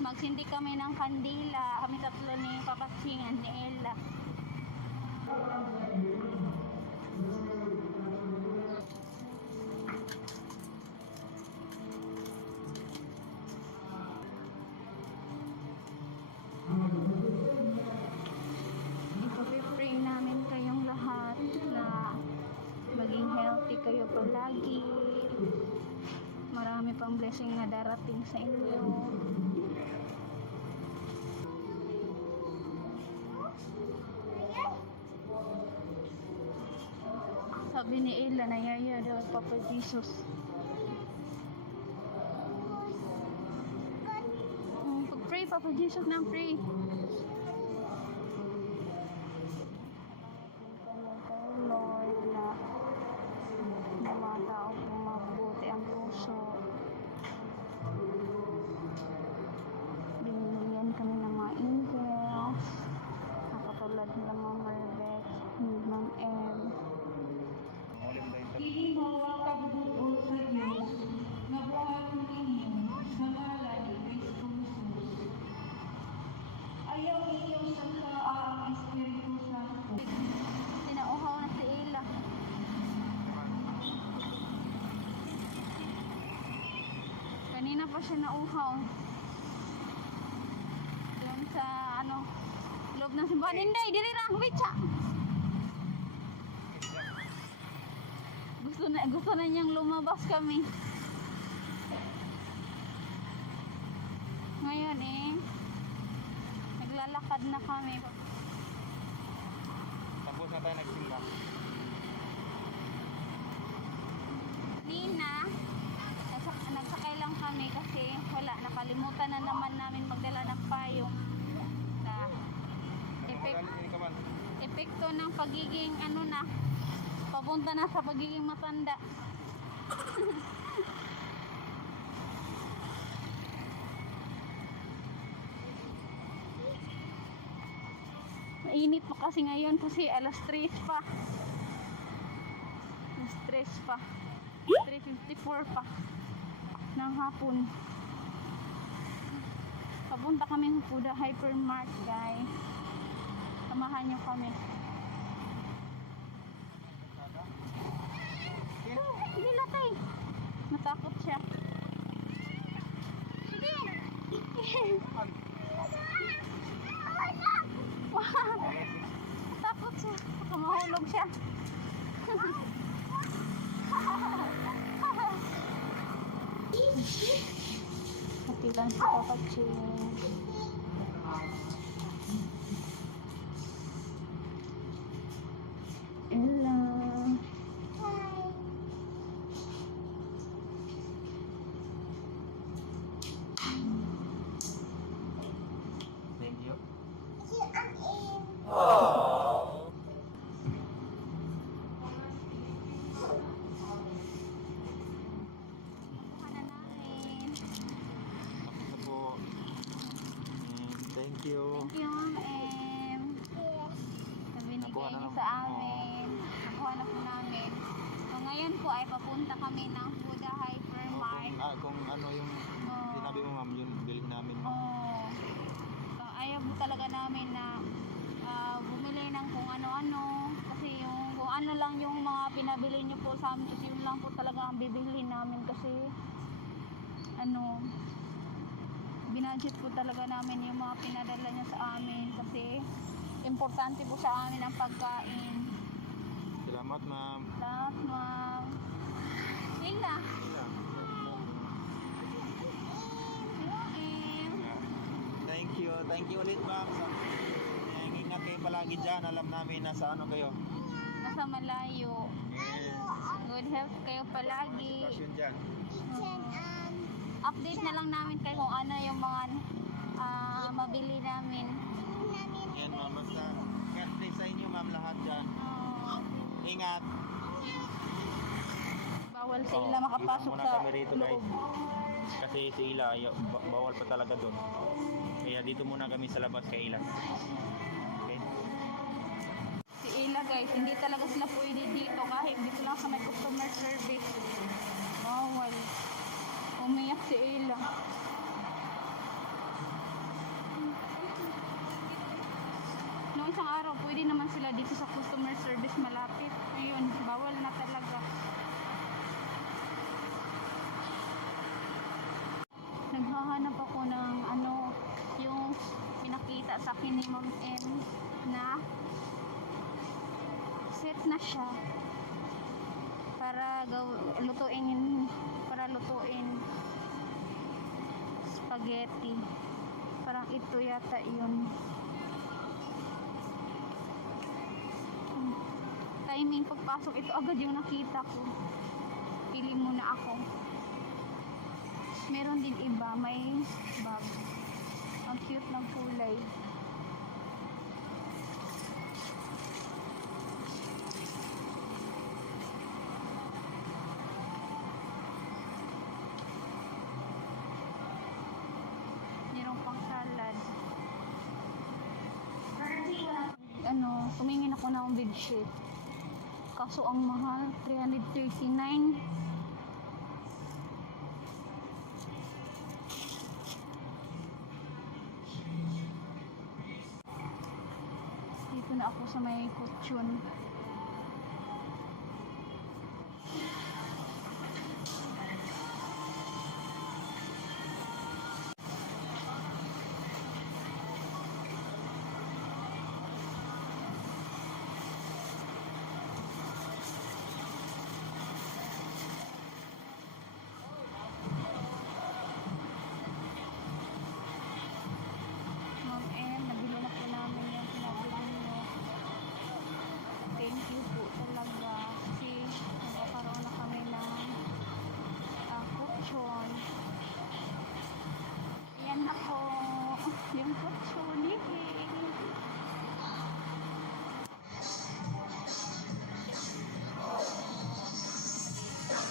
magsindi kami ng kandila. Kami tatlo ni Papaching and ni Ella. Pray namin kayong lahat na maging healthy kayo palagi. Marami pang blessing na darating sa inyo. Sabi ni Ella, nayaya daw at Papa Jesus. Pag-pray, Papa Jesus nang pray. Lord, na mga tao kung mabuti ang puso. Binigyan kami ng mga angels na katulad nila Ma'am Maribeth, Ma'am M. Ihimawa kabubuo sa Diyos na buhatin ninyo sa ngalan ni Kristo Jesus. Ayaw ninyo sa ang Espiritu Santo. Tinauhaw na si Ella. Kanina pa siya nauhaw. Doon sa loob ng simbahan. Hindi, dili lang, bitsa. Gusto na niyang lumabas kami. Ngayon naglalakad na kami. Tapos na tayo nagsimba. Nina, nagsakay lang kami kasi nakalimutan na naman namin magdala ng payong. Epekto ng pagiging papunta na sa pagiging matanda. Mainit pa kasi ngayon kasi alas 3 pa. Alas 3 pa. 3:54 pa ng hapon. Papunta kami sa Huda Hypermart, guys. Samahan nyo kami. Hindi latay. Natakot siya. Takot siya. Baka mahulog siya. Hatilan si Papa Ching. Ella. Thank you. Thank you. Thank you, Ma'am M. Binigay niyo sa amin. Nakuha na po namin. So, ngayon po ay papunta kami ng Huda Hypermart. Kung ano yung sinabi mo, ma'am, yun bilhin namin. So, ayaw po talaga namin na bumili ng kung ano-ano. Kasi yung kung ano lang yung mga pinabili niyo po sa amin. Kasi yun lang po talaga ang bibilhin namin. Kasi binudget po talaga namin yung mga pinadala niya sa amin kasi importante po sa amin ang pagkain. Salamat, ma'am. Salamat, ma'am. Ella. Thank you. Thank you ulit, ma'am. Ingat kayo palagi dyan. Alam namin nasa ano kayo. Nasa malayo. Yes. Good health kayo palagi. Sitwasyon dyan. Update na lang namin kayo kung ano yung mga mabili namin. Yan, ma'am. Basta ingat din sa inyo, ma'am, lahat dyan. Ingat. Bawal sa Ila makapasok muna sa kami rito, loob. guys. Kasi si Ila, bawal pa talaga doon. Kaya dito muna kami sa labas kay Ila. Okay? Si Ila, guys, hindi talaga sila pwede dito kahit dito lang sa may customer service. Bawal. Umiyak si Ila. sila dito sa customer service malapit. Ayun, bawal na talaga. Naghahanap ako ng ano, yung pinakita sa akin ni Ma'am M na set na siya para lutuin spaghetti. Parang ito yata yun. Timing pagpasok, ito agad yung nakita ko. Pili muna ako. Meron din iba, may bag. Ang cute ng kulay. Meron pang salad. Ano, tumingin ako ng bedsheet. Kaso ang mahal, 339. Dito na ako sa may kutsyon. Ma'am M, nabili na po namin yung pinabili nyo. Thank you po talaga kasi nagkakaroon na kami ng kutsyon. Ayan na po yung kutsyon. Yay!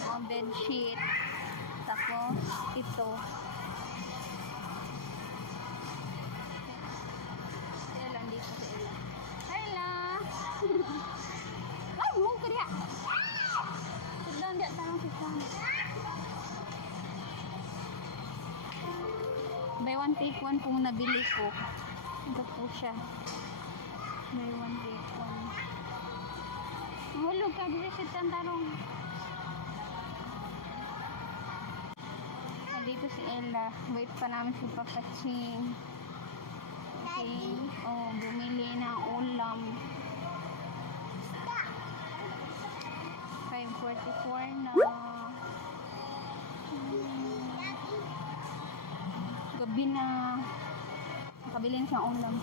Ang bedsheet. Tapos ito. Ella, dito si Ella. Ella! Ay, mo ka diya! Sit down diya, tarong sit down. Buy one take one pong nabili ko. Ito po siya. Buy one take one. Mahulog ka, dito sit down, tarong. Dito si Ella. Wait pa namin si Papa Ching. Okay. Oh, bumili ng ulam. 5:44 na. Gabi na. Nakabili na siyang ulam.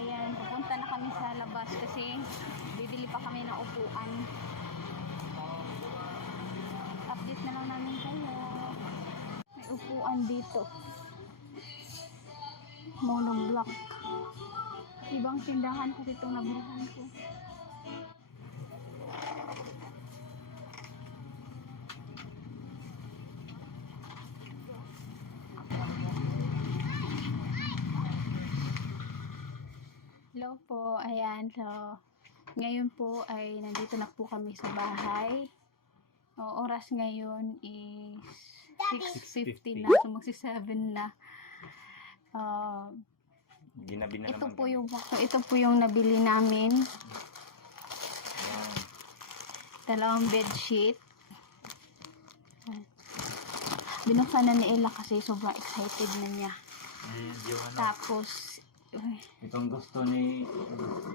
Ayan, pupunta na kami sa labas kasi bibili pa kami ng upuan. Update na lang namin kayo. May upuan dito. Monoblock. Ibang tindahan kasi itong nabilhan ko. Hello po, ayan. So, ngayon po ay nandito na po kami sa bahay. O, oras ngayon is 6:50 na. So, magsi-7 na. Ginabi na Ito naman po kami. ito po yung nabili namin. Ayan. Dalawang bedsheet. Binuksan na ni Ella kasi sobrang excited na niya. Medyo ano. Tapos, Itong gusto ni...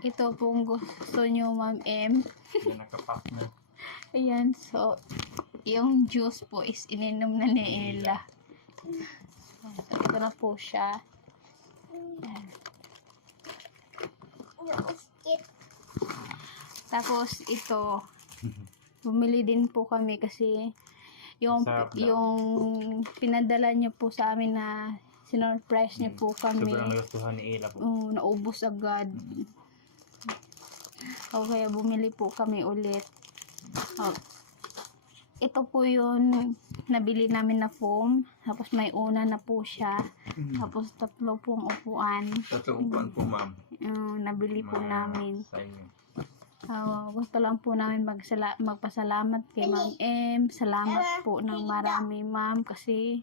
ito pong gusto nyo, Ma'am M. Yung nakapack na. Ayan, so, yung juice po is ininom na ni Ella. So, ito na po siya. Ayan. Tapos, ito, bumili din po kami kasi Sarap daw. yung pinadala niyo po sa amin na sinurprise niyo po kami. Sobrang nagustuhan ni Ella po. Naubos agad. O kaya bumili po kami ulit. Ito po yung nabili namin na foam. Tapos may una na po siya. Tapos 3 pong upuan. Tatlong upuan po, ma'am. Nabili po namin. Sa inyo. Gusto lang po namin magpasalamat kay Ma'am M. Salamat po ng marami, ma'am, kasi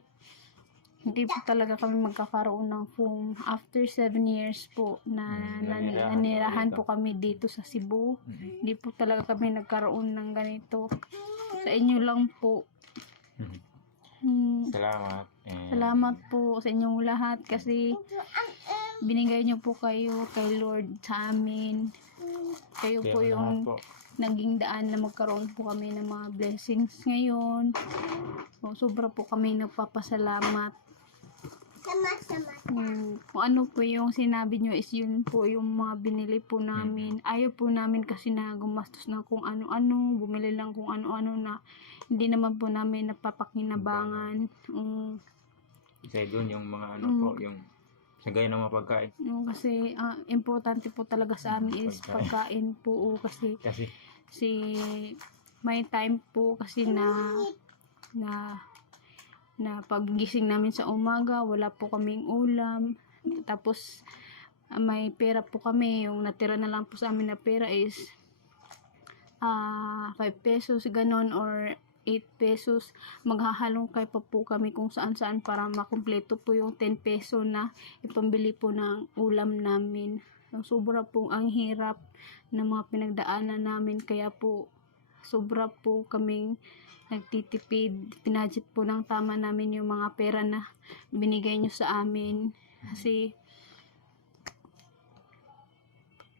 hindi po talaga kami magkakaroon ng home. After 7 years po na nanirahan po kami dito sa Cebu. Hindi po talaga kami nagkaroon ng ganito. Sa inyo lang po. Salamat. Salamat po sa inyong lahat kasi binigay niyo po kayo kay Lord sa amin. Kayo po yung naging daan na magkaroon po kami ng mga blessings ngayon. So, sobra po kami nagpapasalamat. Kung ano po yung sinabi nyo is yun po yung mga binili po namin. Ayaw po namin kasi na gumastos ng kung ano-ano, bumili lang kung ano-ano na hindi naman po namin napapakinabangan. Kasi doon yung mga ano po, yung sagay ng mga pagkain. Kasi importante po talaga sa amin is pagkain po. Kasi may time po kasi na paggising namin sa umaga, wala po kaming ulam. Tapos, may pera po kami. Yung natira na lang po sa amin na pera is 5 pesos, ganon, or 8 pesos. Maghahalongkay pa po kami kung saan-saan para makumpleto po yung 10 peso na ipambili po ng ulam namin. Sobra po ang hirap ng mga pinagdaanan namin. Kaya po, sobra po kaming nagtitipid, pinadget po ng tama namin yung mga pera na binigay nyo sa amin. Kasi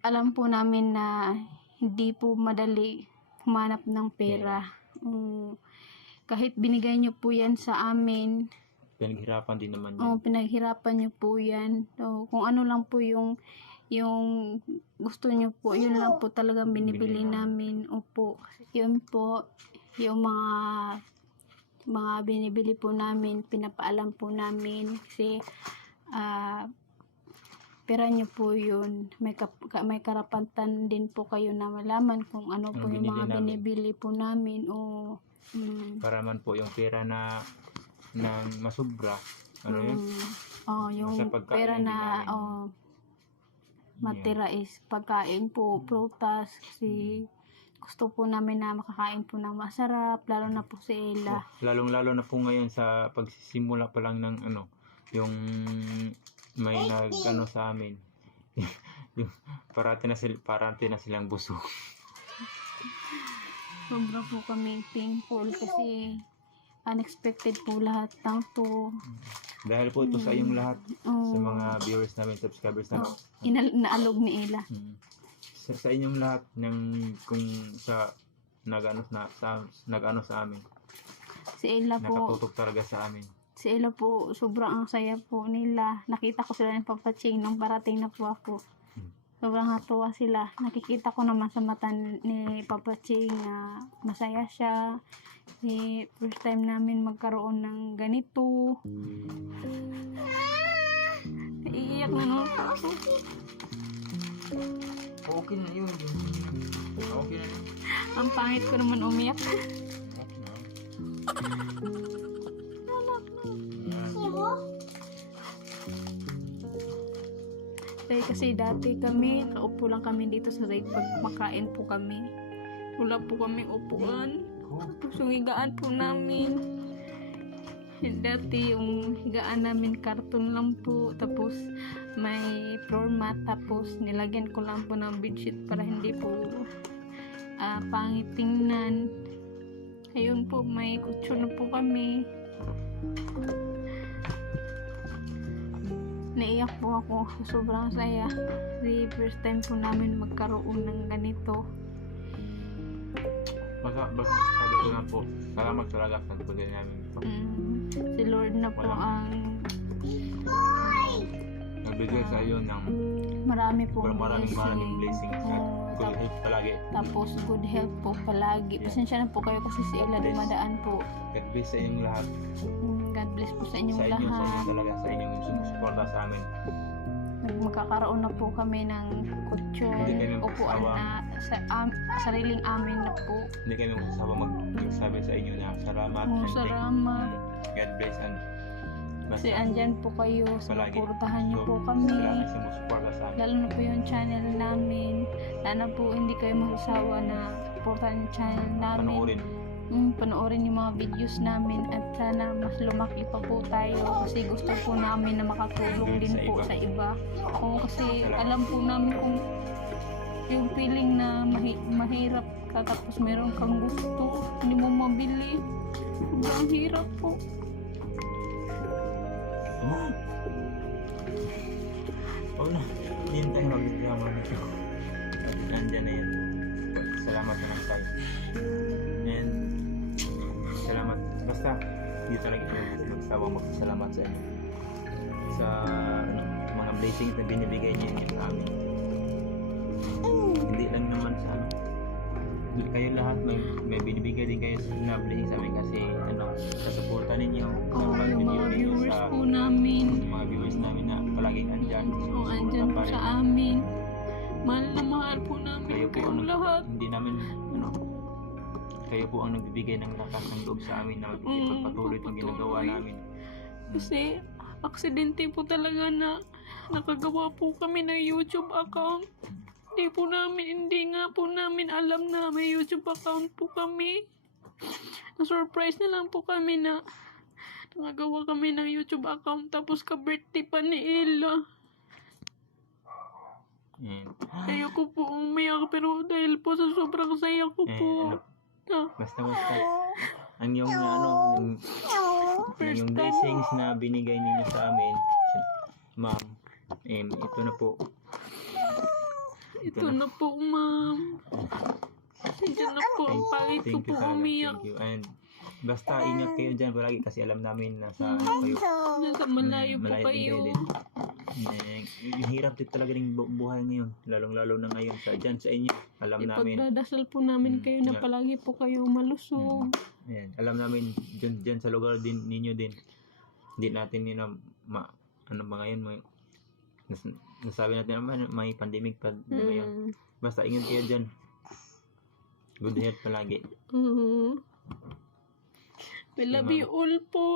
alam po namin na hindi po madali humanap ng pera. Kahit binigay nyo po yan sa amin, pinaghirapan din naman yan. Pinaghirapan nyo po yan. So, kung ano lang po yung gusto nyo po, yun lang po talagang binibili namin. Opo, yun po yung mga binibili po namin, pinapaalam po namin kasi pera nyo po yun. May karapatan din po kayo na malaman kung ano po yung mga binibili po namin. Para man po yung pera na masubra, ano yun? Yung pera na matira is pagkain po, prutas, kasi gusto po namin na makakain po ng masarap, lalo na po si Ella. Lalong-lalo na po ngayon sa pagsisimula pa lang ng yung may nag sa amin. Yung parati na silang busog. Sobra po kami thankful kasi unexpected po lahat ng to. Dahil po ito sa inyong lahat, sa mga viewers namin, subscribers namin. Naalog ni Ella. Sa inyong lahat kung sa nag-ano sa amin. Si Ella po, Nakatutok talaga sa amin. si Ella po, sobrang ang saya po nila. Nakita ko sila ng Papaching nung parating na po ako. Sobrang natuwa sila. Nakikita ko naman sa mata ni Papaching na masaya siya. First time namin magkaroon ng ganito. Iiyak na naman ako. Okay na yun. Okay na yun. Ang pangit ko naman umiyak. Kasi dati kami, nakaupo lang kami dito sa side pag makain po kami. Wala po kami upuan. Tapos yung higaan po namin. Dati yung higaan namin karton lang po. Tapos may floor mat. Tapos nilagyan ko lang po ng bedsheet para hindi po pangit tingnan. Ayun po, may kutsyon na po kami. Naiyak po ako. Sobrang saya. Kasi first time po namin magkaroon ng ganito. Basta sabi ko nga po, salamat talaga sa tulong namin ito. Si Lord na po ang nagbigay sa iyo ng maraming blessings at good health palagi. Tapos good health po palagi. Pasensya na po kayo kasi si Ella dumadaan po. God bless sa inyong lahat. God bless po sa inyong Sa lahat. inyo talaga, sa inyong sumusuporta sa amin. Magkakaroon na po kami ng kutsyon, upuan na sariling amin na po. Hindi kami magsasawa magsabi sa inyo na salamat. Salamat. God bless and Kasi andyan po kayo, palagi. suportahan niyo po kami. Salamat sa sumusuporta sa amin. Lalo na po yung channel namin. Sana po hindi kayo magsasawa na suportahan yung channel namin. Panoorin. panoorin yung mga videos namin at sana mas lumaki pa po tayo kasi gusto po namin na makatulong din po sa iba. Oo, kasi alam po namin kung yung feeling na mahirap ka tapos meron kang gusto, hindi mo mabili. Sobrang hirap po. Oo na, hindi tayo mag-drama nito. At nandyan na yun. Salamat na lang tayo. And salamat. Basta, hindi talaga yung magsawang magpasalamat sa inyo. Sa mga blessings na binibigay niyo sa amin. Hindi lang naman sa kayo lahat may binibigay din kayo na blessing sa amin kasi sa suporta ninyo. Oo, sa yung mga pag-video ninyo viewers po namin. yung mga viewers namin na palaging andyan. Oo, andyan po sa amin. Mahal na mahal po namin Kayo po kayong lahat. hindi namin kayo po ang nagbibigay ng lakas ng loob sa amin na ipagpatuloy itong ginagawa namin. Kasi aksidente po talaga na nakagawa po kami ng YouTube account. Hindi nga po namin alam na may YouTube account po kami. Na-surprise na lang po kami na nakagawa kami ng YouTube account tapos ka-birthday pa ni Ella. Kaya ko po umiyak pero dahil po sa sobrang saya ko po. Basta ang yung yung blessings na binigay ninyo sa amin, ma'am, ito na po. Ito na po, ma'am. Ito na po ang pangit ko po umiyak. Thank you. And basta ingat kayo dyan palagi kasi alam namin na sa kayo. Nasa malayo po Malayo din kayo. din. Yung hirap din talaga ng buhay ngayon, lalong-lalo na ngayon dyan sa inyo. Alam namin. Ipagdadasal po namin kayo na palagi po kayo malusog. Ayan, alam namin dyan sa lugar din ninyo din. Hindi natin yun ano ba ngayon nasabi natin naman may pandemic pa ngayon. Basta ingat kayo dyan. Good health palagi. We love you all po.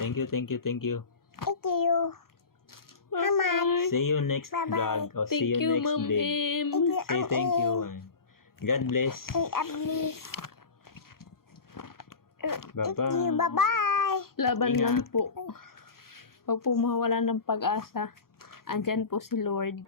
Thank you. Thank you. Bye. See you next vlog. O see Thank you you, next Ma'am day. M. Say thank you. God bless. Bye-bye. Bye-bye. Laban Ingat. lang po. Huwag po mawala ng pag-asa. Andyan po si Lord.